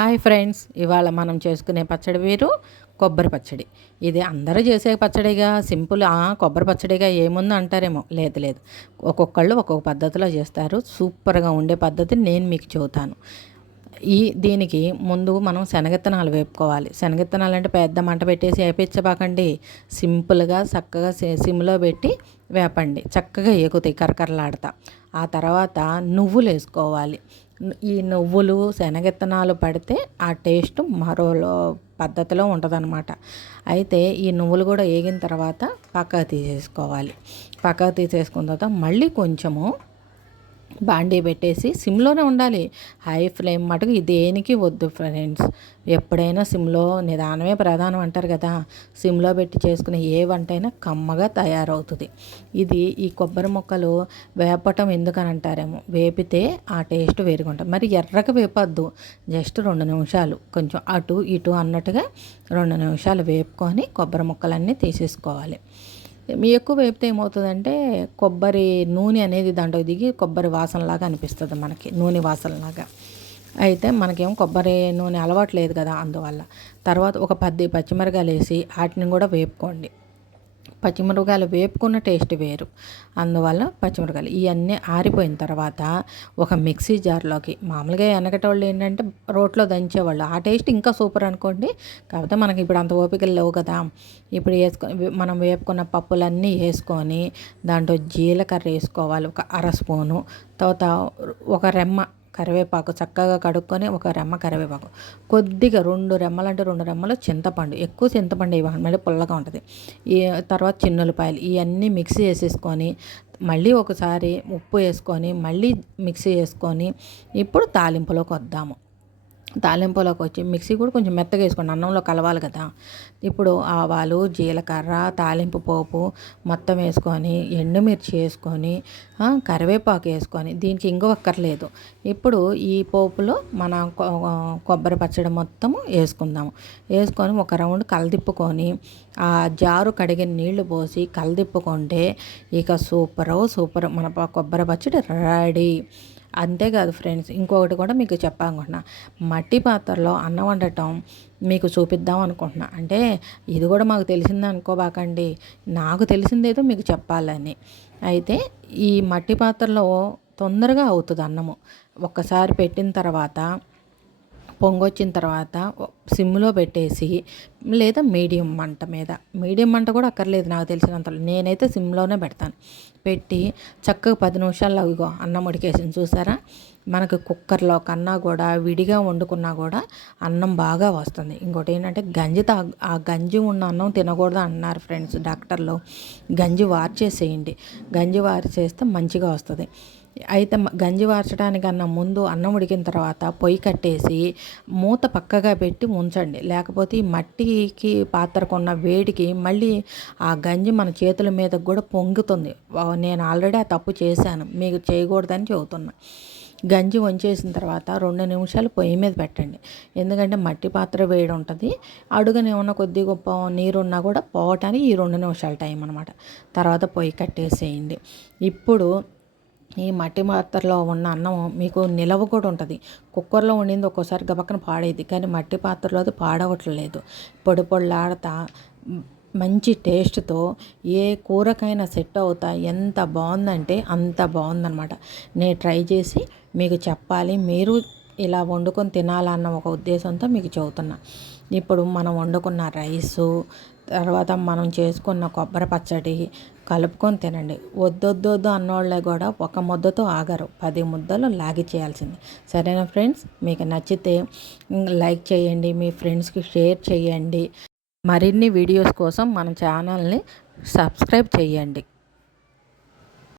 Hi friends, ఇవాళ మనం చేసుకునే పచ్చడి వేరు, కొబ్బరి పచ్చడి. ఇది అందరూ చేసే పచ్చడిగా సింపుల్, కొబ్బరి పచ్చడిగా ఏముంది అంటారేమో. లేదు లేదు, ఒక్కొక్కళ్ళు ఒక్కొక్క పద్ధతిలో చేస్తారు. సూపర్గా ఉండే పద్ధతి నేను మీకు చెబుతాను. దీనికి ముందు మనం శనగిత్తనాలు వేపుకోవాలి. శనగిత్తనాలు అంటే పెద్ద మంట పెట్టేసి వేపించబాకండి. సింపుల్గా చక్కగా సిమ్లో పెట్టి వేపండి. చక్కగా ఏగుతాయి కరకరలాడతా. ఆ తర్వాత నువ్వులు వేసుకోవాలి. ఈ నువ్వులు శనగిత్తనాలు పడితే ఆ టేస్ట్ మరోలో పద్ధతిలో ఉంటుందన్నమాట. అయితే ఈ నువ్వులు కూడా వేగిన తర్వాత పక్కకు తీసేసుకోవాలి. పక్కకు తీసేసుకున్న తర్వాత మళ్ళీ కొంచెము బాండీ పెట్టేసి సిమ్లోనే ఉండాలి. హై ఫ్లేమ్ మటుకు దేనికి వద్దు ఫ్రెండ్స్. ఎప్పుడైనా సిమ్లో నిదానమే ప్రధానం అంటారు కదా. సిమ్లో పెట్టి చేసుకునే ఏ వంట అయినా కమ్మగా తయారవుతుంది. ఈ కొబ్బరి ముక్కలు వేపటం ఎందుకని అంటారేమో. వేపితే ఆ టేస్ట్ వేరుగా ఉంటుంది. మరి ఎర్రగా వేపద్దు, జస్ట్ 2 నిమిషాలు కొంచెం అటు ఇటు అన్నట్టుగా 2 నిమిషాలు వేపుకొని కొబ్బరి ముక్కలన్నీ తీసేసుకోవాలి. ఎక్కువ వేపితే ఏమవుతుందంటే కొబ్బరి నూనె అనేది దాంట్లో దిగి కొబ్బరి వాసనలాగా అనిపిస్తుంది మనకి, నూనె వాసనలాగా. అయితే మనకేం కొబ్బరి నూనె అలవాటు లేదు కదా, అందువల్ల. తర్వాత ఒక 10 పచ్చిమిరకాయలు వేసి వాటిని కూడా వేపుకోండి. పచ్చిమిరపకాయలు వేపుకున్న టేస్ట్ వేరు. అందువల్ల పచ్చిమిరపకాయలు ఇవన్నీ ఆరిపోయిన తర్వాత ఒక మిక్సీ జార్లోకి, మామూలుగా వెనకటోళ్ళు ఏంటంటే రోట్లో దంచేవాళ్ళు, ఆ టేస్ట్ ఇంకా సూపర్ అనుకోండి. కాకపోతే మనకి ఇప్పుడు అంత ఓపికలు లేవు కదా. ఇప్పుడు మనం వేపుకున్న పప్పులన్నీ వేసుకొని దాంట్లో జీలకర్ర వేసుకోవాలి, ఒక అర స్పూను. తర్వాత ఒక రెమ్మ కరివేపాకు చక్కగా కడుక్కొని ఒక రెమ్మ కరివేపాకు, కొద్దిగా 2 రెమ్మలంటే 2 రెమ్మలు చింతపండు, ఎక్కువ చింతపండు ఇవ్వండి మళ్ళీ పుల్లగా ఉంటుంది. ఈ తర్వాత చిన్నులపాయలు ఇవన్నీ మిక్సీ వేసేసుకొని మళ్ళీ ఒకసారి ఉప్పు వేసుకొని మళ్ళీ మిక్సీ వేసుకొని ఇప్పుడు తాలింపులోకి వద్దాము. తాలింపులోకి వచ్చి మిక్సీ కూడా కొంచెం మెత్తగా వేసుకోండి, అన్నంలో కలవాలి కదా. ఇప్పుడు ఆవాలు, జీలకర్ర, తాలింపు పోపు మొత్తం వేసుకొని ఎండుమిర్చి వేసుకొని కరివేపాకు వేసుకొని, దీనికి ఇంగువ అక్కర్లేదు. ఇప్పుడు ఈ పోపులో మన కొబ్బరి పచ్చడి మొత్తము వేసుకుందాము. వేసుకొని ఒక రౌండ్ కలదిప్పుకొని ఆ జారు కడిగిన నీళ్లు పోసి కలదిప్పుకుంటే ఇక సూపర్ మన కొబ్బరి పచ్చడి రెడీ. అంతేకాదు ఫ్రెండ్స్, ఇంకొకటి కూడా మీకు చెప్పాలనుకుంటున్నా. మట్టి పాత్రలో అన్నం వండటం మీకు చూపిద్దాం అనుకుంటున్నా. అంటే ఇది కూడా మాకు తెలిసింది అనుకోబాకండి, నాకు తెలిసిందేదో మీకు చెప్పాలని. అయితే ఈ మట్టి పాత్రలో తొందరగా అవుతుంది అన్నము. ఒక్కసారి పెట్టిన తర్వాత పొంగొచ్చిన తర్వాత సిమ్లో పెట్టేసి, లేదా మీడియం మంట కూడా అక్కర్లేదు నాకు తెలిసినంతలో. నేనైతే సిమ్లోనే పెడతాను. పెట్టి చక్కగా 10 నిమిషాల్లో ఇగో అన్నం ఉడికేసింది చూసారా. మనకు కుక్కర్లో కన్నా కూడా విడిగా వండుకున్నా కూడా అన్నం బాగా వస్తుంది. ఇంకోటి ఏంటంటే ఆ గంజి ఉన్న అన్నం తినకూడదు అన్నారు ఫ్రెండ్స్ డాక్టర్లు. గంజి వార్చేసేయండి, గంజి వార్చేస్తే మంచిగా వస్తుంది. అయితే గంజి వార్చడానికన్నా ముందు అన్నం ఉడికిన తర్వాత పొయ్యి కట్టేసి మూత పక్కగా పెట్టి ఉంచండి. లేకపోతే ఈ మట్టికి పాత్రకున్న వేడికి మళ్ళీ ఆ గంజి మన చేతుల మీద కూడా పొంగుతుంది. నేను ఆల్రెడీ ఆ తప్పు చేశాను, మీకు చేయకూడదని చెబుతున్నా. గంజి వంచేసిన తర్వాత 2 నిమిషాలు పొయ్యి మీద పెట్టండి. ఎందుకంటే మట్టి పాత్ర వేడి ఉంటుంది, అడుగునే ఉన్న కొద్ది గొప్ప నీరున్నా కూడా పోవటానికి ఈ 2 నిమిషాల టైం అనమాట. తర్వాత పొయ్యి కట్టేసేయండి. ఇప్పుడు ఈ మట్టి పాత్రలో ఉన్న అన్నం మీకు నిలవ కూడా ఉంటుంది. కుక్కర్లో వండింది ఒక్కోసారి గబక్కన పాడేది, కానీ మట్టి పాత్రలో అది పాడవట్లేదు. పొడి పొడిలాడతా మంచి టేస్ట్తో ఏ కూరకైనా సెట్ అవుతా. ఎంత బాగుందంటే అంత బాగుందనమాట. నేను ట్రై చేసి మీకు చెప్పాలి, మీరు ఇలా వండుకొని తినాలన్న ఒక ఉద్దేశంతో మీకు చెబుతున్నా. ఇప్పుడు మనం వండుకున్న రైసు, తర్వాత మనం చేసుకున్న కొబ్బరి పచ్చడి కలుపుకొని తినండి. వద్దొద్దొద్దు అన్నోళ్ళే కూడా ఒక ముద్దతో ఆగరు, 10 ముద్దలు లాగి చేయాల్సింది. సరేనా ఫ్రెండ్స్, మీకు నచ్చితే లైక్ చేయండి, మీ ఫ్రెండ్స్కి షేర్ చేయండి. మరిన్ని వీడియోస్ కోసం మన ఛానల్ని సబ్స్క్రైబ్ చేయండి.